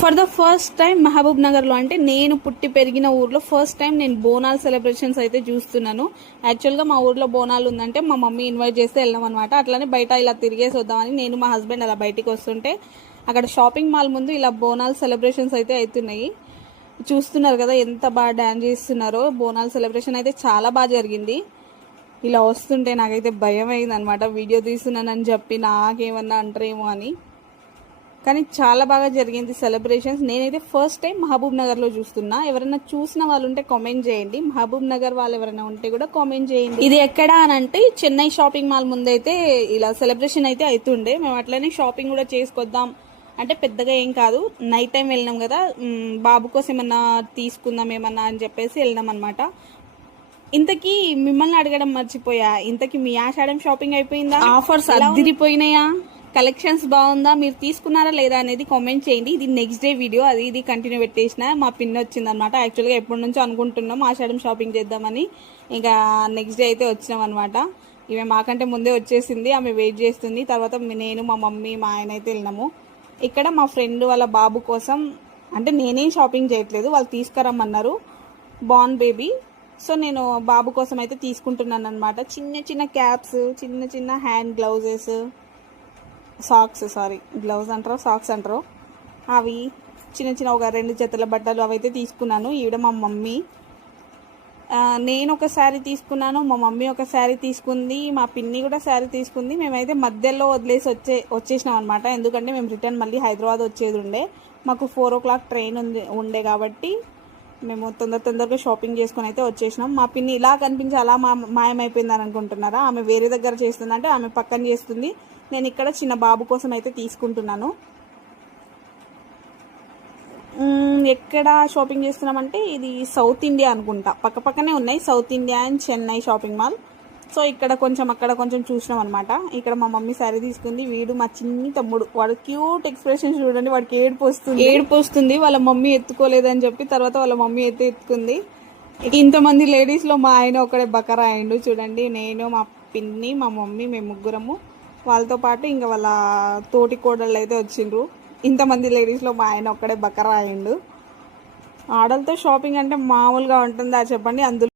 For the first time మహబూబ్ నగర్లో, అంటే నేను పుట్టి పెరిగిన ఊర్లో ఫస్ట్ టైం నేను బోనాల్ సెలబ్రేషన్స్ అయితే చూస్తున్నాను. యాక్చువల్గా మా ఊర్లో బోనాలు ఉందంటే మా మమ్మీ ఇన్వైట్ చేస్తే వెళ్ళాం అనమాట. అట్లానే బయట ఇలా తిరిగేసి వద్దామని నేను మా హస్బెండ్ అలా బయటికి వస్తుంటే అక్కడ షాపింగ్ మాల్ ముందు ఇలా బోనాల్ సెలబ్రేషన్స్ అయితే అవుతున్నాయి. చూస్తున్నారు కదా ఎంత బాగా డ్యాన్స్ చేస్తున్నారో. బోనాల్ సెలబ్రేషన్ అయితే చాలా బాగా జరిగింది. ఇలా వస్తుంటే నాకైతే భయం అయింది అనమాట, వీడియో తీస్తున్నానని చెప్పి నాకేమన్నా అంటారేమో అని. కానీ చాలా బాగా జరిగింది సెలబ్రేషన్స్. నేనైతే ఫస్ట్ టైం మహబూబ్ నగర్లో చూస్తున్నా. ఎవరైనా చూసిన వాళ్ళు ఉంటే కామెంట్ చేయండి. మహబూబ్ నగర్ వాళ్ళు ఎవరైనా ఉంటే కూడా కామెంట్ చేయండి. ఇది ఎక్కడ అని అంటే చెన్నై షాపింగ్ మాల్ ముందైతే ఇలా సెలబ్రేషన్ అయితే అవుతుండే. మేము అట్లనే షాపింగ్ కూడా చేసుకొద్దాం అంటే పెద్దగా ఏం కాదు, నైట్ టైం వెళ్ళినాం కదా, బాబు కోసం ఏమన్నా తీసుకుందాం ఏమన్నా అని చెప్పేసి వెళ్ళినాం అనమాట. ఇంతకీ మిమ్మల్ని అడగడం మర్చిపోయా, ఇంతకీ మీ ఆషాఢం షాపింగ్ అయిపోయిందా? ఆఫర్స్ అదిరిపోయినాయా? కలెక్షన్స్ బాగుందా? మీరు తీసుకున్నారా లేదా అనేది కామెంట్ చేయండి. ఇది నెక్స్ట్ డే వీడియో, ఇది కంటిన్యూ పెట్టేసిన. మా పిన్ వచ్చిందనమాట. యాక్చువల్గా ఎప్పటి నుంచో అనుకుంటున్నాం ఆషాఢం షాపింగ్ చేద్దామని. ఇంకా నెక్స్ట్ డే అయితే వచ్చినాం అనమాట. ఇవి మాకంటే ముందే వచ్చేసింది, ఆమె వెయిట్ చేస్తుంది. తర్వాత నేను మా మమ్మీ మా ఆయన అయితే వెళ్ళినాము. ఇక్కడ మా ఫ్రెండ్ వాళ్ళ బాబు కోసం, అంటే నేనేం షాపింగ్ చేయట్లేదు, వాళ్ళు తీసుకురమ్మన్నారు, బార్న్ బేబీ. సో నేను బాబు కోసం అయితే తీసుకుంటున్నాను అనమాట. చిన్న చిన్న క్యాప్స్, చిన్న చిన్న హ్యాండ్ గ్లౌజెస్, గ్లౌజ్ అంటారు, సాక్స్ అంటారు, అవి చిన్న చిన్న ఒక 2 జతల బట్టలు అవి అయితే తీసుకున్నాను. ఈవిడ మా మమ్మీ. నేను ఒక శారీ తీసుకున్నాను, మా మమ్మీ ఒక శారీ తీసుకుంది, మా పిన్ని కూడా శారీ తీసుకుంది. మేమైతే మధ్యలో వదిలేసి వచ్చేసినాం అనమాట. ఎందుకంటే మేము రిటర్న్ మళ్ళీ హైదరాబాద్ వచ్చేది ఉండే. మాకు 4 o'clock ట్రైన్ ఉండే కాబట్టి మేము తొందరగా షాపింగ్ చేసుకొని అయితే వచ్చేసినాం. మా పిన్ని ఇలా కనిపించి అలా మాయమైపోయిందని అనుకుంటున్నారా? ఆమె వేరే దగ్గర చేస్తుందంటే ఆమె పక్కన చేస్తుంది. నేను ఇక్కడ చిన్న బాబు కోసం అయితే తీసుకుంటున్నాను. ఎక్కడ షాపింగ్ చేస్తున్నామంటే ఇది సౌత్ ఇండియా అనుకుంటా, పక్కనే ఉన్నాయి south India and Chennai shopping mall. So ఇక్కడ కొంచెం అక్కడ కొంచెం చూసినాం అనమాట. ఇక్కడ మా మమ్మీ శారీ తీసుకుంది. వీడు మా చిన్ని తమ్ముడు, వాడు క్యూట్ ఎక్స్ప్రెషన్ చూడండి, వాడికి ఏడుపు వస్తుంది వాళ్ళ మమ్మీ ఎత్తుకోలేదని చెప్పి. తర్వాత వాళ్ళ మమ్మీ అయితే ఎత్తుకుంది. ఇంతమంది లేడీస్లో మా ఆయన ఒకడే బకరా అయిండు చూడండి. నేను, మా పిన్ని, మా మమ్మీ, మేము ముగ్గురము. వాళ్ళతో పాటు ఇంకా వాళ్ళ తోటి కోడళ్ళు అయితే వచ్చిండ్రు. ఇంతమంది లేడీస్లో మా ఆయన ఒక్కడే బకరా అయిండు. ఆడలతో షాపింగ్ అంటే మామూలుగా ఉంటుందా చెప్పండి? అందులో